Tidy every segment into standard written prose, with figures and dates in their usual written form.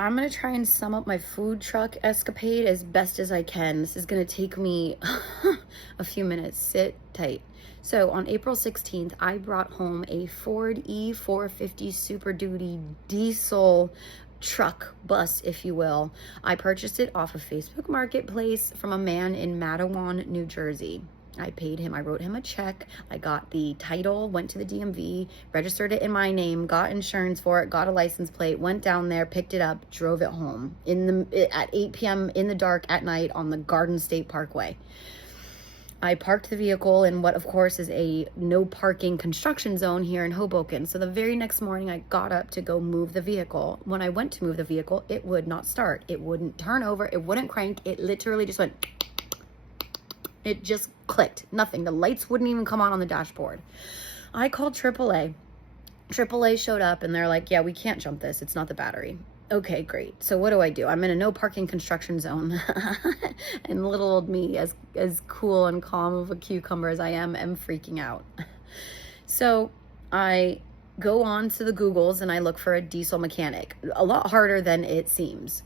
I'm gonna try and sum up my food truck escapade as best as I can. This is gonna take me a few minutes. Sit tight. So on April 16th, I brought home a Ford E450 Super Duty diesel truck bus, if you will. I purchased it off of Facebook Marketplace from a man in Matawan, New Jersey. I paid him, I wrote him a check, I got the title, went to the DMV, registered it in my name, got insurance for it, got a license plate, went down there, picked it up, drove it home at 8 p.m. in the dark at night on the Garden State Parkway. I parked the vehicle in what, of course, is a no parking construction zone here in Hoboken. So the very next morning, I got up to go move the vehicle. When I went to move the vehicle, it would not start. It wouldn't turn over. It wouldn't crank. It literally just went. It just clicked. Nothing. The lights wouldn't even come on the dashboard. I called AAA. AAA showed up and they're like, yeah, we can't jump this. It's not the battery. Okay, great. So what do? I'm in a no parking construction zone. And little old me, as cool and calm of a cucumber as I am freaking out. So I go on to the Googles and I look for a diesel mechanic. A lot harder than it seems.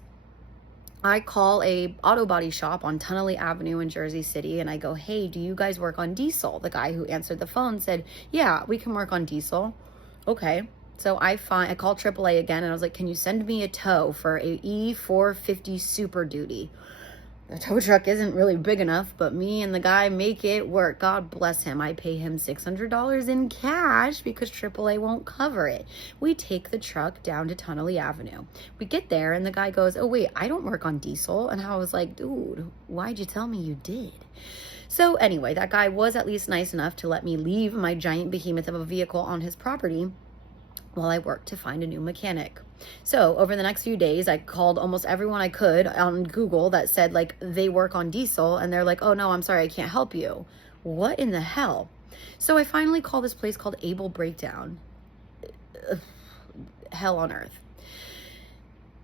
I call a auto body shop on Tunnelly Avenue in Jersey City and I go, hey, do you guys work on diesel? The guy who answered the phone said, yeah, we can work on diesel. Okay. So I called AAA again and I was like, can you send me a tow for a E450 Super Duty? The tow truck isn't really big enough, but me and the guy make it work. God bless him. I pay him $600 in cash because AAA won't cover it. We take the truck down to Tunnelly Avenue. We get there and the guy goes, oh wait, I don't work on diesel. And I was like, dude, why'd you tell me you did? So anyway, that guy was at least nice enough to let me leave my giant behemoth of a vehicle on his property while I worked to find a new mechanic. So over the next few days, I called almost everyone I could on Google that said like they work on diesel and they're like, oh no, I'm sorry, I can't help you. What in the hell? So I finally called this place called Able Breakdown. Hell on earth.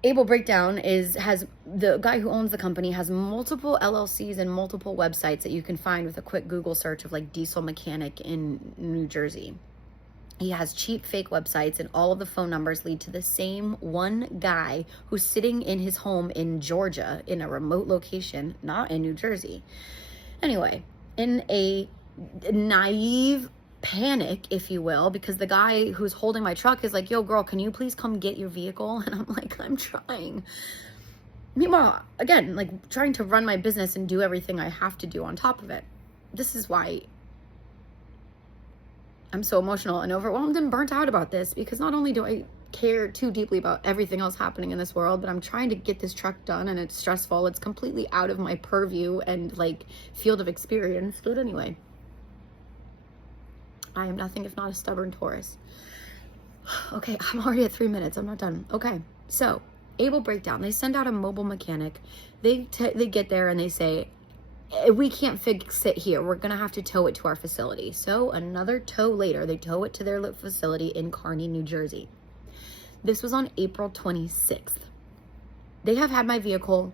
Able Breakdown has the guy who owns the company has multiple LLCs and multiple websites that you can find with a quick Google search of like diesel mechanic in New Jersey. He has cheap fake websites and all of the phone numbers lead to the same one guy who's sitting in his home in Georgia in a remote location, not in New Jersey. Anyway, in a naive panic, if you will, because the guy who's holding my truck is like, yo, girl, can you please come get your vehicle? And I'm like, I'm trying. Meanwhile, again, like trying to run my business and do everything I have to do on top of it. This is why I'm so emotional and overwhelmed and burnt out about this, because not only do I care too deeply about everything else happening in this world, but I'm trying to get this truck done and it's stressful. It's completely out of my purview and like field of experience. But anyway, I am nothing if not a stubborn Taurus. Okay, I'm already at 3 minutes. I'm not done. Okay, so Able Breakdown. They send out a mobile mechanic. They get there and they say, we can't fix it here. We're going to have to tow it to our facility. So another tow later, they tow it to their facility in Kearney, New Jersey. This was on April 26th. They have had my vehicle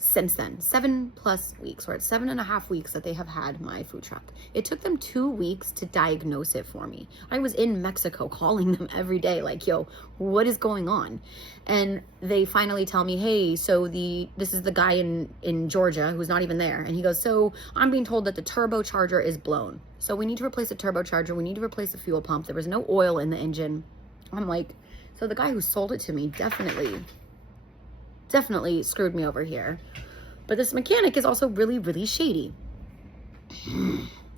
since then, 7+ weeks, or it's 7.5 weeks that they have had my food truck. It took them 2 weeks to diagnose it for me. I was in Mexico calling them every day, like, yo, what is going on? And they finally tell me, hey, so this is the guy in Georgia who's not even there. And he goes, so I'm being told that the turbocharger is blown. So we need to replace the turbocharger. We need to replace the fuel pump. There was no oil in the engine. I'm like, so the guy who sold it to me definitely screwed me over here. But this mechanic is also really, really shady.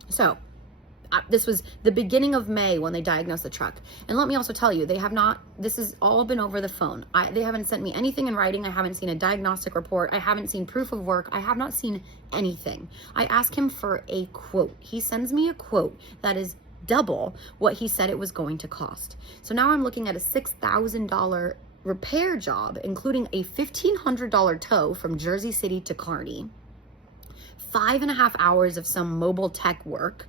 So this was the beginning of May when they diagnosed the truck. And let me also tell you, this has all been over the phone. They haven't sent me anything in writing. I haven't seen a diagnostic report. I haven't seen proof of work. I have not seen anything. I asked him for a quote. He sends me a quote that is double what he said it was going to cost. So now I'm looking at a $6,000 repair job, including a $1,500 tow from Jersey City to Kearney, 5.5 hours of some mobile tech work,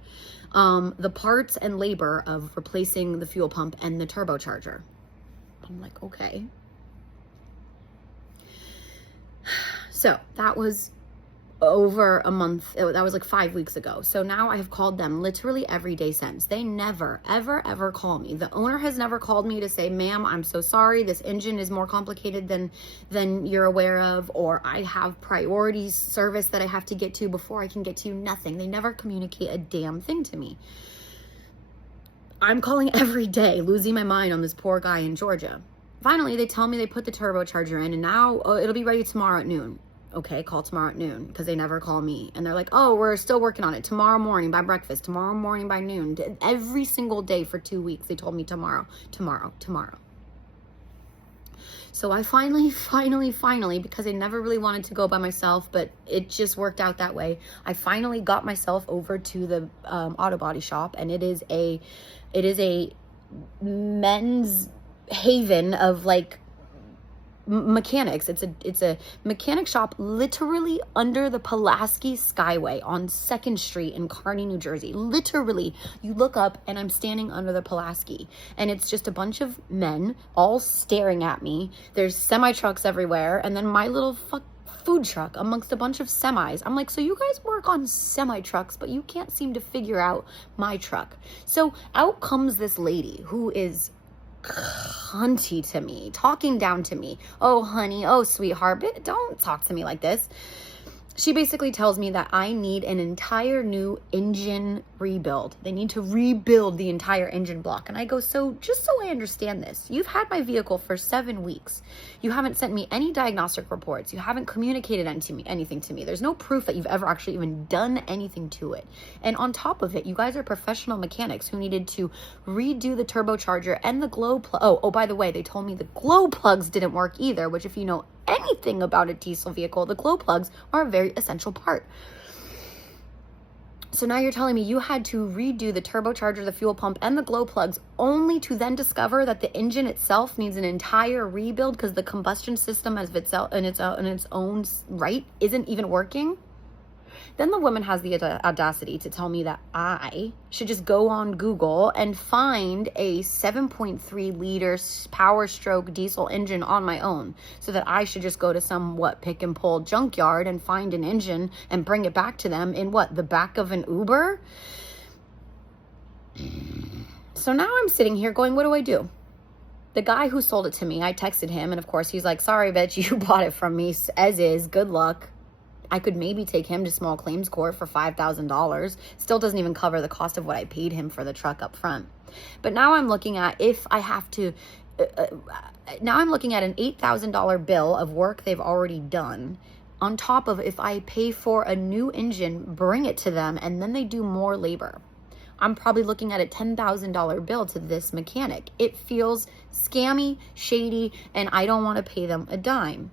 the parts and labor of replacing the fuel pump and the turbocharger. I'm like, okay. So that was over a month. That was like 5 weeks ago. So now I have called them literally every day since. They never, ever, ever call me. The owner has never called me to say, ma'am, I'm so sorry. This engine is more complicated than you're aware of, or I have priority service that I have to get to before I can get to you. Nothing. They never communicate a damn thing to me. I'm calling every day, losing my mind on this poor guy in Georgia. Finally, they tell me they put the turbocharger in, and now it'll be ready tomorrow at noon. Okay, call tomorrow at noon, because they never call me. And they're like, oh, we're still working on it. Tomorrow morning by breakfast. Tomorrow morning by noon. Every single day for 2 weeks, they told me tomorrow. So I finally, because I never really wanted to go by myself, but it just worked out that way. I finally got myself over to the auto body shop, and it is a men's haven of like mechanics. It's a mechanic shop literally under the Pulaski Skyway on 2nd Street in Kearny, New Jersey. Literally, you look up and I'm standing under the Pulaski, and it's just a bunch of men all staring at me. There's semi trucks everywhere, and then my little food truck amongst a bunch of semis. I'm like, so you guys work on semi trucks, but you can't seem to figure out my truck. So out comes this lady who is cunty to me, talking down to me. Oh, honey, oh, sweetheart, but don't talk to me like this. She basically tells me that I need an entire new engine rebuild. They need to rebuild the entire engine block. And I go, so just so I understand this, you've had my vehicle for 7 weeks. You haven't sent me any diagnostic reports. You haven't communicated anything to me. There's no proof that you've ever actually even done anything to it. And on top of it, you guys are professional mechanics who needed to redo the turbocharger and the glow plug. Oh, by the way, they told me the glow plugs didn't work either, which if you know anything about a diesel vehicle, the glow plugs are a very essential part. So now you're telling me you had to redo the turbocharger, the fuel pump, and the glow plugs, only to then discover that the engine itself needs an entire rebuild because the combustion system as itself in its own right isn't even working? Then the woman has the audacity to tell me that I should just go on Google and find a 7.3 liter Power Stroke diesel engine on my own, so that I should just go to some pick and pull junkyard and find an engine and bring it back to them in the back of an Uber. So now I'm sitting here going, what do I do? The guy who sold it to me, I texted him, and of course he's like, sorry bitch, you bought it from me as is, good luck. I could maybe take him to small claims court for $5,000. Still doesn't even cover the cost of what I paid him for the truck up front. But now I'm looking at if I have to, now I'm looking at an $8,000 bill of work they've already done. On top of if I pay for a new engine, bring it to them, and then they do more labor. I'm probably looking at a $10,000 bill to this mechanic. It feels scammy, shady, and I don't want to pay them a dime.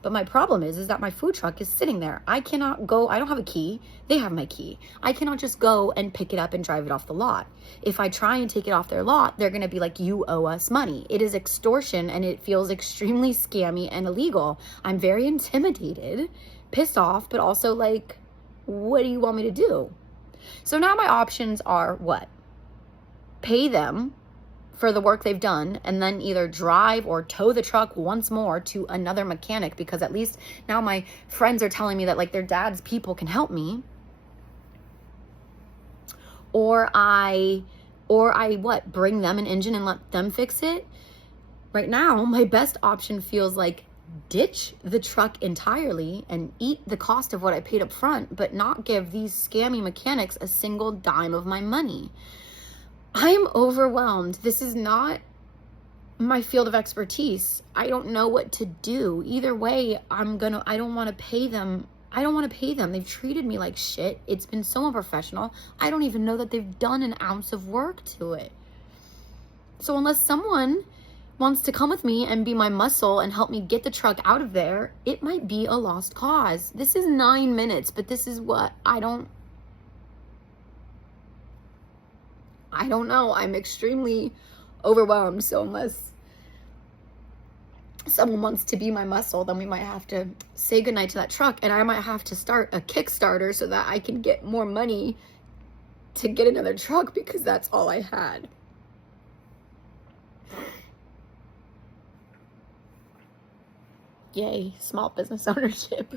But my problem is that my food truck is sitting there. I cannot go, I don't have a key. They have my key. I cannot just go and pick it up and drive it off the lot. If I try and take it off their lot, they're going to be like, you owe us money. It is extortion, and it feels extremely scammy and illegal. I'm very intimidated, pissed off, but also like, what do you want me to do? So now my options are what? Pay them for the work they've done, and then either drive or tow the truck once more to another mechanic, because at least now my friends are telling me that like their dad's people can help me. Or I bring them an engine and let them fix it. Right now, my best option feels like ditch the truck entirely and eat the cost of what I paid up front, but not give these scammy mechanics a single dime of my money. I am overwhelmed. This is not my field of expertise. I don't know what to do. Either way, I don't want to pay them. They've treated me like shit. It's been so unprofessional. I don't even know that they've done an ounce of work to it. So unless someone wants to come with me and be my muscle and help me get the truck out of there, it might be a lost cause. This is 9 minutes, but this is what I don't know. I'm extremely overwhelmed. So unless someone wants to be my muscle, then we might have to say goodnight to that truck, and I might have to start a Kickstarter so that I can get more money to get another truck, because that's all I had. Yay, small business ownership.